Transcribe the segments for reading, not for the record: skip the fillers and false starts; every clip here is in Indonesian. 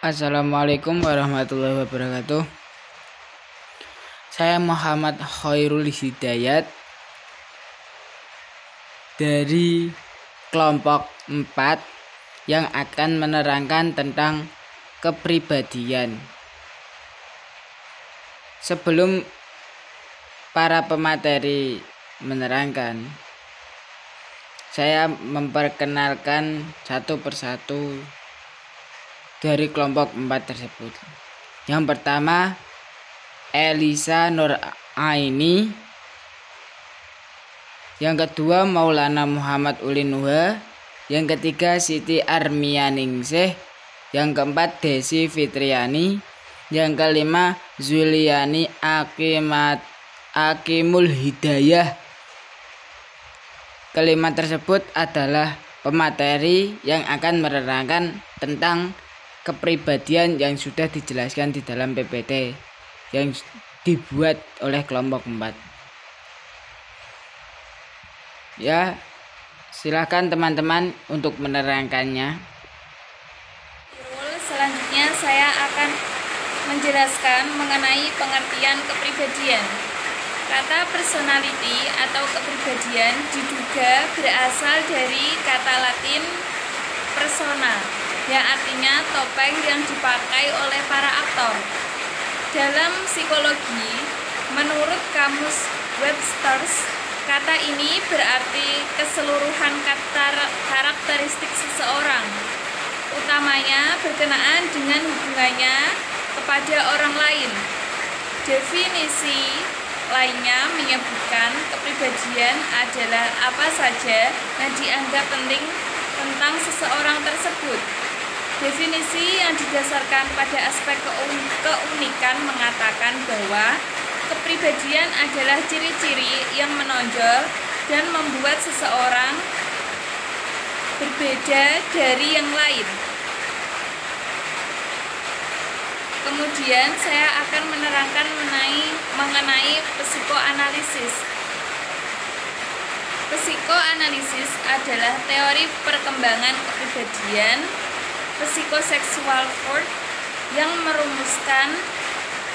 Assalamualaikum warahmatullahi wabarakatuh. Saya Muhammad Khairul Hidayat dari kelompok 4 yang akan menerangkan tentang kepribadian. Sebelum para pemateri menerangkan, saya memperkenalkan satu persatu dari kelompok 4 tersebut. Yang pertama, Elisa Nur Aini. Yang kedua, Maulana Muhammad Ulinuha. Yang ketiga, Siti Armianingsih. Yang keempat, Desi Fitriani. Yang kelima, Zuliani Akimul Hidayah. Kelima tersebut adalah pemateri yang akan menerangkan tentang kepribadian yang sudah dijelaskan di dalam PPT yang dibuat oleh kelompok 4. Ya, silakan teman-teman untuk menerangkannya. Selanjutnya saya akan menjelaskan mengenai pengertian kepribadian. Kata personality atau kepribadian diduga berasal dari kata Latin persona, yang artinya topeng yang dipakai oleh para aktor. Dalam psikologi, menurut kamus Webster, kata ini berarti keseluruhan karakteristik seseorang, utamanya berkenaan dengan hubungannya kepada orang lain. Definisi lainnya menyebutkan kepribadian adalah apa saja yang dianggap penting tentang seseorang tersebut. Definisi yang didasarkan pada aspek keunikan mengatakan bahwa kepribadian adalah ciri-ciri yang menonjol dan membuat seseorang berbeda dari yang lain. Kemudian saya akan menerangkan mengenai psikoanalisis. Psikoanalisis adalah teori perkembangan kepribadian psikoseksual Freud yang merumuskan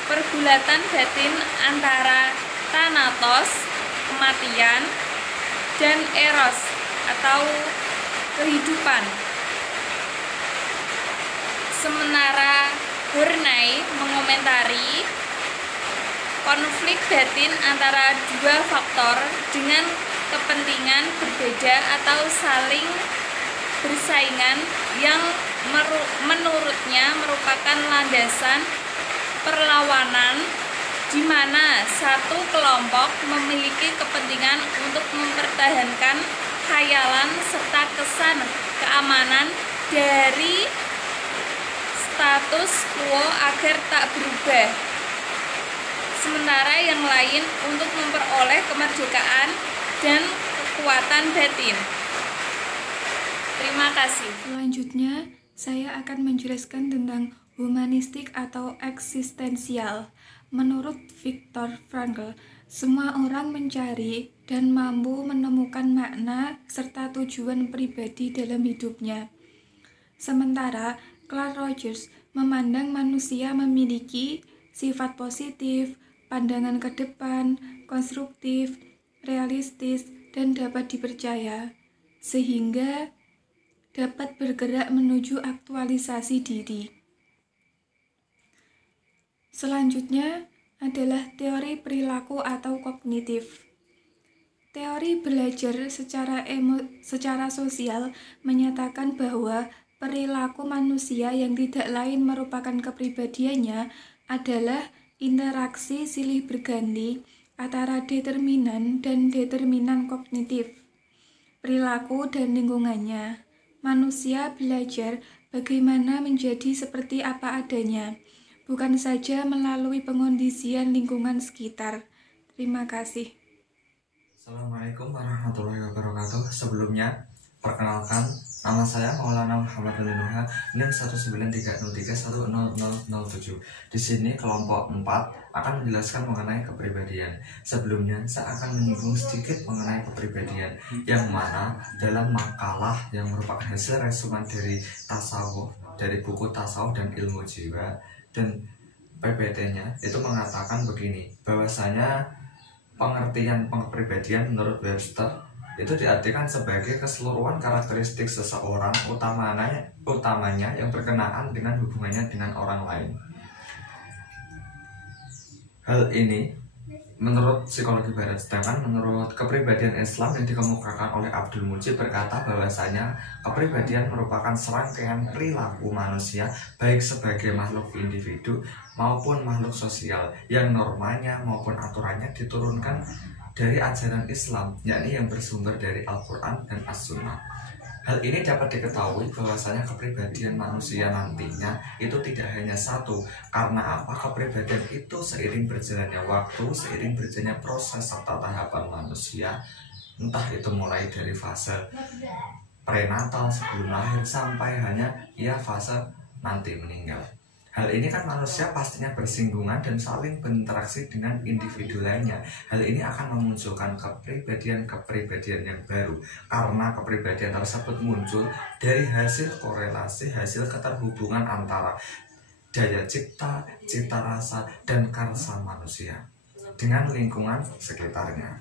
pergulatan batin antara thanatos, kematian, dan eros atau kehidupan. Sementara Horney mengomentari konflik batin antara dua faktor dengan kepentingan berbeda atau saling bersaingan yang menurutnya merupakan landasan perlawanan di mana satu kelompok memiliki kepentingan untuk mempertahankan khayalan serta kesan keamanan dari status quo agar tak berubah, sementara yang lain untuk memperoleh kemerdekaan dan kekuatan batin. Terima kasih. Selanjutnya, saya akan menjelaskan tentang humanistik atau eksistensial. Menurut Viktor Frankl, semua orang mencari dan mampu menemukan makna serta tujuan pribadi dalam hidupnya. Sementara Carl Rogers memandang manusia memiliki sifat positif, pandangan ke depan, konstruktif, realistis, dan dapat dipercaya, sehingga dapat bergerak menuju aktualisasi diri. Selanjutnya adalah teori perilaku atau kognitif. Teori belajar secara sosial menyatakan bahwa perilaku manusia yang tidak lain merupakan kepribadiannya adalah interaksi silih berganti antara determinan dan determinan kognitif, perilaku dan lingkungannya. Manusia belajar bagaimana menjadi seperti apa adanya, bukan saja melalui pengondisian lingkungan sekitar. Terima kasih. Assalamualaikum warahmatullahi wabarakatuh. Sebelumnya, perkenalkan, nama saya Maulana Muhammad Ulinuha, NIM 19313100007. Di sini kelompok 4 akan menjelaskan mengenai kepribadian. Sebelumnya, saya akan menyinggung sedikit mengenai kepribadian, yang mana dalam makalah yang merupakan hasil resumen dari tasawuf dari buku Tasawuf dan Ilmu Jiwa, dan PPT-nya itu mengatakan begini, bahwasanya pengertian kepribadian menurut Webster itu diartikan sebagai keseluruhan karakteristik seseorang, utamanya yang berkenaan dengan hubungannya dengan orang lain. Hal ini menurut psikologi barat, sedangkan menurut kepribadian Islam yang dikemukakan oleh Abdul Mujib berkata bahwasanya kepribadian merupakan serangkaian perilaku manusia baik sebagai makhluk individu maupun makhluk sosial yang normanya maupun aturannya diturunkan dari ajaran Islam, yakni yang bersumber dari Al-Quran dan As-Sunnah. Hal ini dapat diketahui bahwasanya kepribadian manusia nantinya itu tidak hanya satu. Karena apa? Kepribadian itu seiring berjalannya waktu, seiring berjalannya proses serta tahapan manusia, entah itu mulai dari fase prenatal sebelum lahir sampai hanya fase nanti meninggal. Hal ini kan manusia pastinya bersinggungan dan saling berinteraksi dengan individu lainnya. Hal ini akan memunculkan kepribadian yang baru, karena kepribadian tersebut muncul dari hasil korelasi, hasil keterhubungan antara daya cipta, cita rasa, dan karsa manusia dengan lingkungan sekitarnya.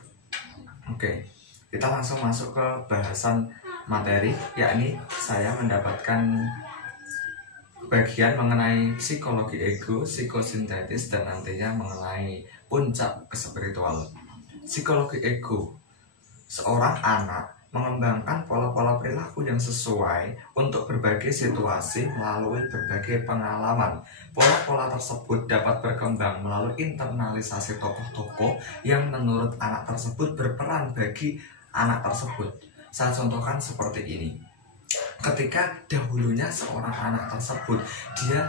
Oke, kita langsung masuk ke bahasan materi, yakni saya mendapatkan bagian mengenai psikologi ego, psikosintetis, dan nantinya mengenai puncak kespiritual. Psikologi ego, seorang anak mengembangkan pola-pola perilaku yang sesuai untuk berbagai situasi melalui berbagai pengalaman. Pola-pola tersebut dapat berkembang melalui internalisasi tokoh-tokoh yang menurut anak tersebut berperan bagi anak tersebut. Saya contohkan seperti ini. Ketika dahulunya seorang anak tersebut, dia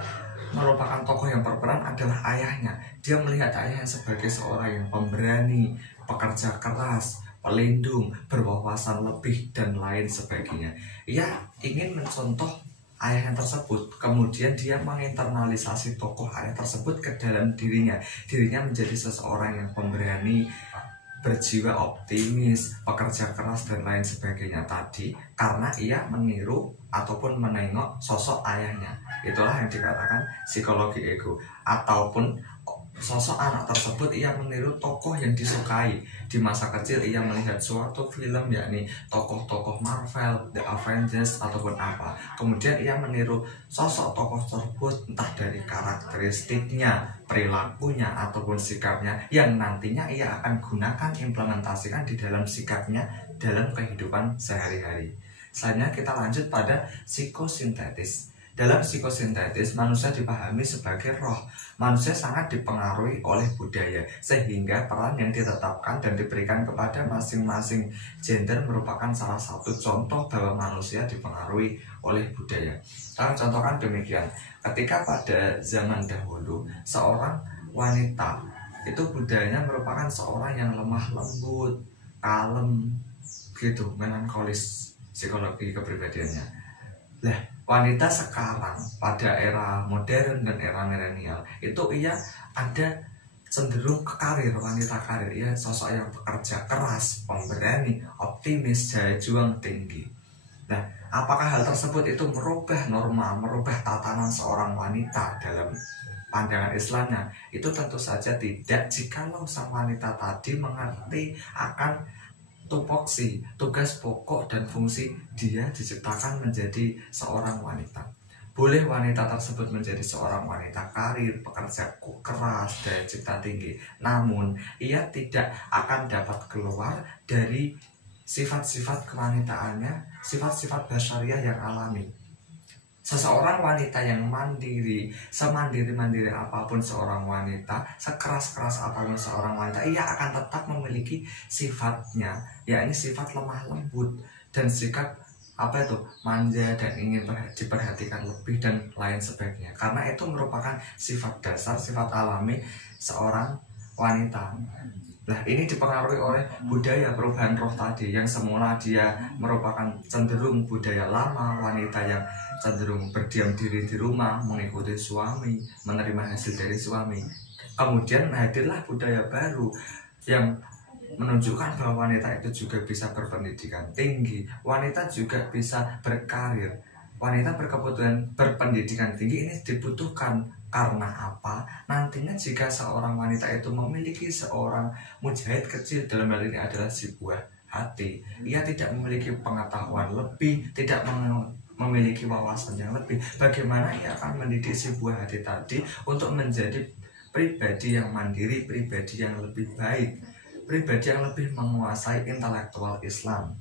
merupakan tokoh yang berperan adalah ayahnya. Dia melihat ayahnya sebagai seorang yang pemberani, pekerja keras, pelindung, berwawasan lebih, dan lain sebagainya. Ia ingin mencontoh ayahnya tersebut. Kemudian dia menginternalisasi tokoh ayah tersebut ke dalam dirinya. Dirinya menjadi seseorang yang pemberani, berjiwa optimis, pekerja keras, dan lain sebagainya tadi, karena ia meniru ataupun menengok sosok ayahnya. Itulah yang dikatakan psikologi ego. Ataupun sosok anak tersebut ia meniru tokoh yang disukai. Di masa kecil ia melihat suatu film, yakni tokoh-tokoh Marvel, The Avengers, ataupun apa. Kemudian ia meniru sosok tokoh tersebut, entah dari karakteristiknya, perilakunya, ataupun sikapnya, yang nantinya ia akan gunakan, implementasikan di dalam sikapnya dalam kehidupan sehari-hari. Selanjutnya kita lanjut pada psikosintetis. Dalam psikosintetis, manusia dipahami sebagai roh. Manusia sangat dipengaruhi oleh budaya, sehingga peran yang ditetapkan dan diberikan kepada masing-masing gender merupakan salah satu contoh bahwa manusia dipengaruhi oleh budaya. Saya contohkan demikian. Ketika pada zaman dahulu, seorang wanita itu budayanya merupakan seorang yang lemah lembut, kalem, gitu, melankolis psikologi kepribadiannya. Lah, wanita sekarang pada era modern dan era milenial itu ia ada cenderung ke karir, wanita karir, ia sosok yang bekerja keras, pemberani, optimis, daya juang tinggi. Nah, apakah hal tersebut itu merubah norma, merubah tatanan seorang wanita dalam pandangan Islamnya? Itu tentu saja tidak, jikalau sang wanita tadi mengerti akan tupoksi, tugas pokok dan fungsi dia diciptakan menjadi seorang wanita. Boleh wanita tersebut menjadi seorang wanita karir, pekerja keras, daya cipta tinggi, namun ia tidak akan dapat keluar dari sifat-sifat kewanitaannya, sifat-sifat basyariah yang alami. Seseorang wanita yang mandiri, semandiri-mandiri apapun seorang wanita, sekeras-keras apapun seorang wanita, ia akan tetap memiliki sifatnya, yakni sifat lemah lembut dan sikap manja dan ingin diperhatikan lebih dan lain sebagainya. Karena itu merupakan sifat dasar, sifat alami seorang wanita. Nah, ini dipengaruhi oleh budaya perubahan roh tadi, yang semula dia merupakan cenderung budaya lama, wanita yang cenderung berdiam diri di rumah, mengikuti suami, menerima hasil dari suami. Kemudian hadirlah budaya baru yang menunjukkan bahwa wanita itu juga bisa berpendidikan tinggi, wanita juga bisa berkarir, wanita berkebutuhan berpendidikan tinggi ini dibutuhkan. Karena apa? Nantinya jika seorang wanita itu memiliki seorang mujahid kecil, dalam hal ini adalah si buah hati, ia tidak memiliki pengetahuan lebih, tidak memiliki wawasan yang lebih, bagaimana ia akan mendidik si buah hati tadi untuk menjadi pribadi yang mandiri, pribadi yang lebih baik, pribadi yang lebih menguasai intelektual Islam.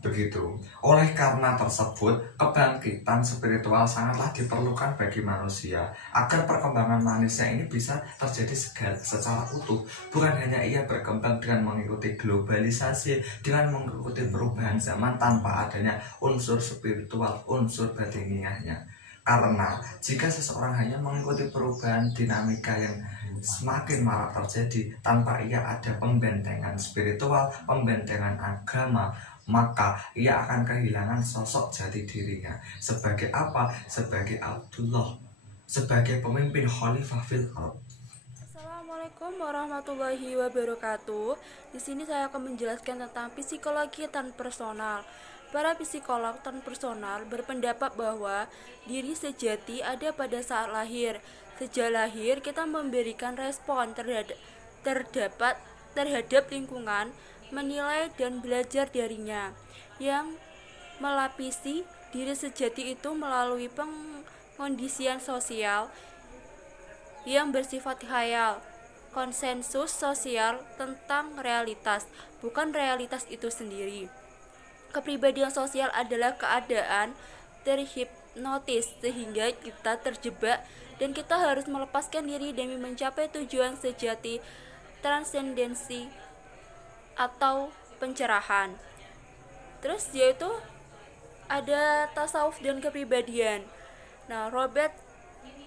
Begitu. Oleh karena tersebut, kebangkitan spiritual sangatlah diperlukan bagi manusia agar perkembangan manusia ini bisa terjadi secara utuh. Bukan hanya ia berkembang dengan mengikuti globalisasi, dengan mengikuti perubahan zaman tanpa adanya unsur spiritual, unsur batiniahnya. Karena jika seseorang hanya mengikuti perubahan dinamika yang semakin marak terjadi tanpa ia ada pembentengan spiritual, pembentengan agama, maka ia akan kehilangan sosok jati dirinya. Sebagai apa? Sebagai Abdullah, sebagai pemimpin khalifah fil ardh. Assalamualaikum warahmatullahi wabarakatuh. Di sini saya akan menjelaskan tentang psikologi transpersonal. Para psikolog transpersonal berpendapat bahwa diri sejati ada pada saat lahir. Sejak lahir kita memberikan respon terhadap lingkungan, menilai dan belajar darinya. Yang melapisi diri sejati itu melalui pengkondisian sosial yang bersifat khayal, konsensus sosial tentang realitas, bukan realitas itu sendiri. Kepribadian sosial adalah keadaan terhipnotis sehingga kita terjebak dan kita harus melepaskan diri demi mencapai tujuan sejati, transendensi atau pencerahan. Terus yaitu ada tasawuf dan kepribadian. Nah, Robert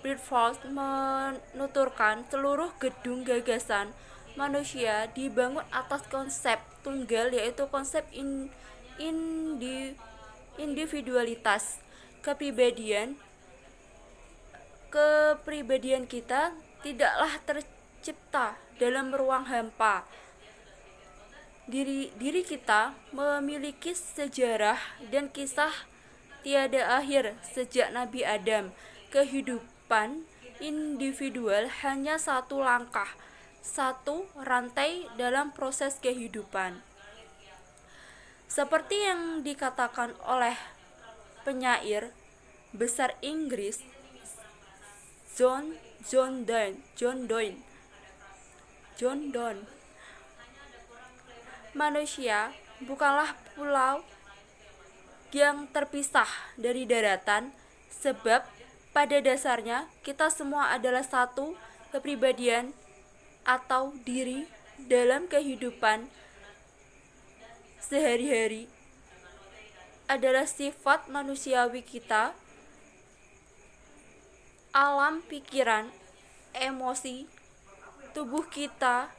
Bridford menuturkan seluruh gedung gagasan manusia dibangun atas konsep tunggal, yaitu konsep individualitas. Kepribadian kita tidaklah tercipta dalam ruang hampa. Diri kita memiliki sejarah dan kisah tiada akhir sejak Nabi Adam. Kehidupan individual hanya satu langkah, satu rantai dalam proses kehidupan. Seperti yang dikatakan oleh penyair besar Inggris John Donne, manusia bukanlah pulau yang terpisah dari daratan, sebab pada dasarnya kita semua adalah satu kepribadian atau diri dalam kehidupan sehari-hari adalah sifat manusiawi kita, alam pikiran, emosi, tubuh kita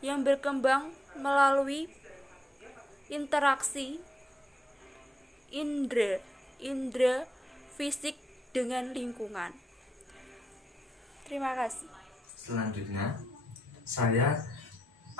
yang berkembang melalui interaksi indera fisik dengan lingkungan. Terima kasih. Selanjutnya, saya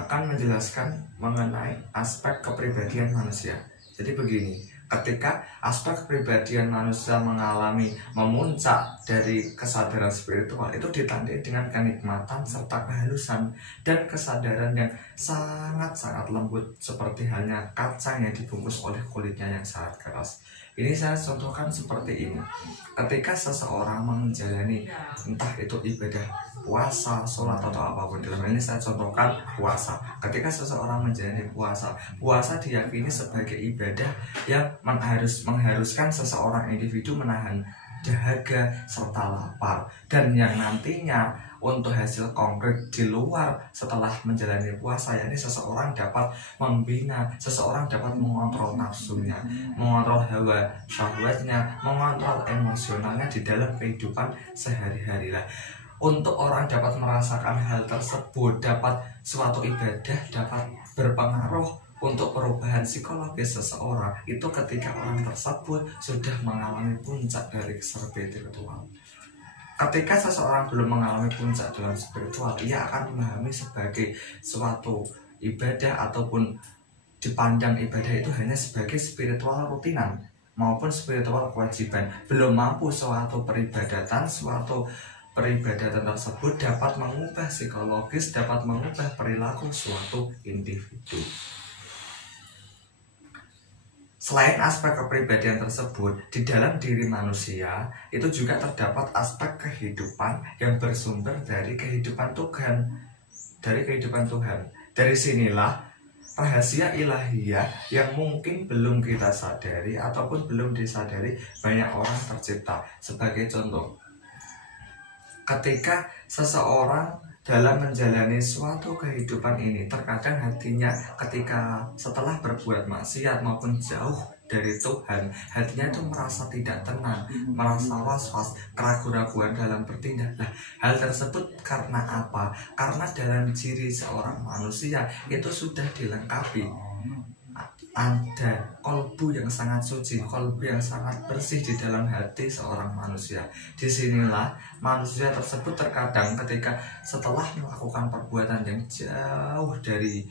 akan menjelaskan mengenai aspek kepribadian manusia. Jadi begini, ketika aspek kepribadian manusia mengalami memuncak dari kesadaran spiritual, itu ditandai dengan kenikmatan serta kehalusan dan kesadaran yang sangat-sangat lembut, seperti halnya kacang yang dibungkus oleh kulitnya yang sangat keras. Ini saya contohkan seperti ini. Ketika seseorang menjalani entah itu ibadah puasa, sholat atau apapun, dalam ini saya contohkan puasa. Ketika seseorang menjalani puasa diyakini sebagai ibadah yang mengharuskan seseorang individu menahan dahaga serta lapar, dan yang nantinya untuk hasil konkret di luar setelah menjalani puasa, yakni seseorang dapat membina, seseorang dapat mengontrol nafsunya, mengontrol hawa syahwatnya, mengontrol emosionalnya di dalam kehidupan sehari-hari lah. Untuk orang dapat merasakan hal tersebut, dapat suatu ibadah dapat berpengaruh untuk perubahan psikologis seseorang, itu ketika orang tersebut sudah mengalami puncak dari spiritual. Ketika seseorang belum mengalami puncak dalam spiritual, ia akan memahami sebagai suatu ibadah ataupun dipandang ibadah itu hanya sebagai spiritual rutinan. maupun spiritual kewajiban. Belum mampu suatu peribadatan tersebut dapat mengubah psikologis, dapat mengubah perilaku suatu individu. Selain aspek kepribadian tersebut, di dalam diri manusia itu juga terdapat aspek kehidupan yang bersumber dari kehidupan Tuhan. Dari sinilah rahasia ilahiyah yang mungkin belum kita sadari ataupun belum disadari banyak orang tercipta. Sebagai contoh, ketika seseorang dalam menjalani suatu kehidupan ini, terkadang hatinya ketika setelah berbuat maksiat maupun jauh dari Tuhan, hatinya itu merasa tidak tenang, merasa was-was, keraguan-keraguan dalam bertindak. Nah, hal tersebut karena apa? Karena dalam diri seorang manusia itu sudah dilengkapi ada kolbu yang sangat suci, kolbu yang sangat bersih di dalam hati seorang manusia. Disinilah manusia tersebut terkadang ketika setelah melakukan perbuatan yang jauh dari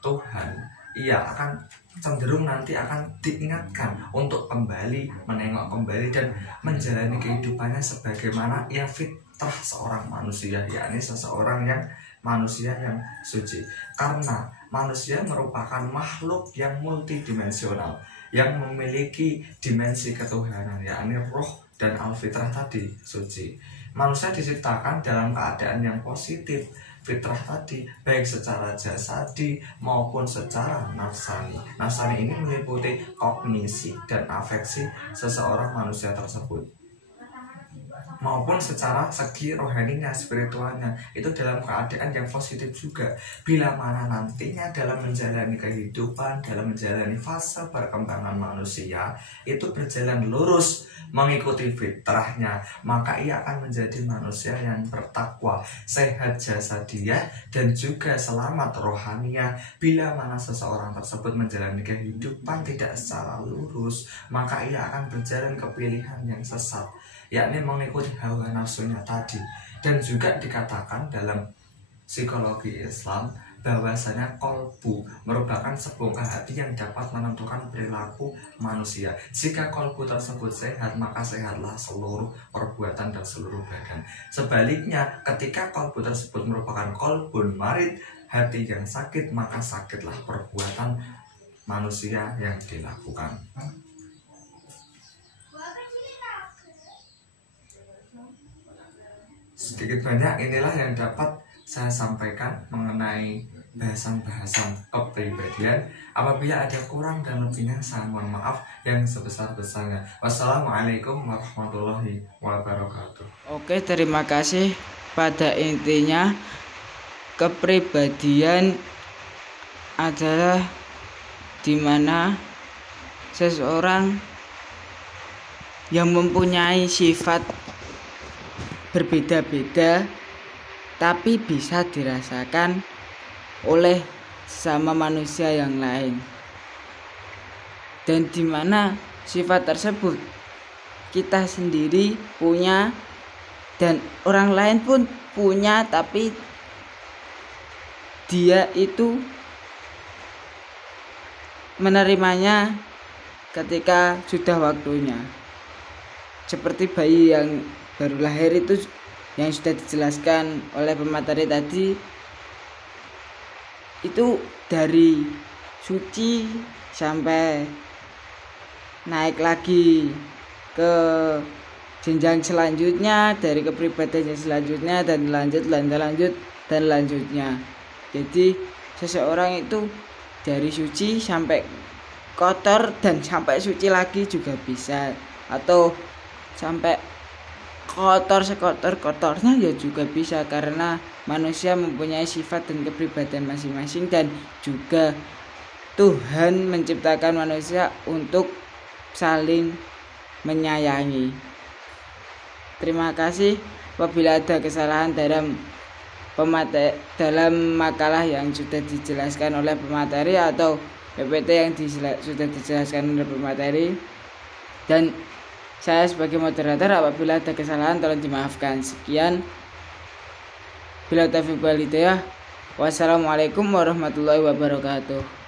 Tuhan, ia akan cenderung nanti akan diingatkan untuk kembali, menengok kembali dan menjalani kehidupannya sebagaimana ia fitrah seorang manusia, yakni seseorang yang manusia yang suci. Karena manusia merupakan makhluk yang multidimensional, yang memiliki dimensi ketuhanan, yakni roh dan alfitrah tadi, suci. Manusia diciptakan dalam keadaan yang positif, fitrah tadi, baik secara jasadi maupun secara nafsani. Nafsani ini meliputi kognisi dan afeksi seseorang manusia tersebut, maupun secara segi rohaninya, spiritualnya, itu dalam keadaan yang positif juga. Bila mana nantinya dalam menjalani kehidupan, dalam menjalani fase perkembangan manusia itu berjalan lurus mengikuti fitrahnya, maka ia akan menjadi manusia yang bertakwa, sehat jasadiah dan juga selamat rohaniah. Bila mana seseorang tersebut menjalani kehidupan tidak secara lurus, maka ia akan berjalan ke pilihan yang sesat, yakni mengikuti hawa nafsunya tadi. Dan juga dikatakan dalam psikologi Islam bahwasanya kolbu merupakan sebongkah hati yang dapat menentukan perilaku manusia. Jika kolbu tersebut sehat, maka sehatlah seluruh perbuatan dan seluruh badan. Sebaliknya, ketika kolbu tersebut merupakan kolbun marid, hati yang sakit, maka sakitlah perbuatan manusia yang dilakukan. Sedikit banyak inilah yang dapat saya sampaikan mengenai bahasan-bahasan kepribadian. Apabila ada kurang dan lebihnya, saya mohon maaf yang sebesar-besarnya. Wassalamualaikum warahmatullahi wabarakatuh. Oke, terima kasih. Pada intinya, kepribadian adalah dimana seseorang yang mempunyai sifat berbeda-beda tapi bisa dirasakan oleh sesama manusia yang lain, dan dimana sifat tersebut kita sendiri punya dan orang lain pun punya, tapi dia itu menerimanya ketika sudah waktunya. Seperti bayi yang baru lahir itu yang sudah dijelaskan oleh pemateri tadi, itu dari suci sampai naik lagi ke jenjang selanjutnya, dari kepribadiannya selanjutnya, dan lanjut. Jadi seseorang itu dari suci sampai kotor dan sampai suci lagi juga bisa, atau sampai kotor sekotor-kotornya ya juga bisa, karena manusia mempunyai sifat dan kepribadian masing-masing, dan juga Tuhan menciptakan manusia untuk saling menyayangi. Terima kasih. Apabila ada kesalahan dalam makalah yang sudah dijelaskan oleh pemateri atau PPT yang sudah dijelaskan oleh pemateri, dan saya sebagai moderator, apabila ada kesalahan tolong dimaafkan. Sekian. Bila taufiq wal hidayah. Wassalamualaikum warahmatullahi wabarakatuh.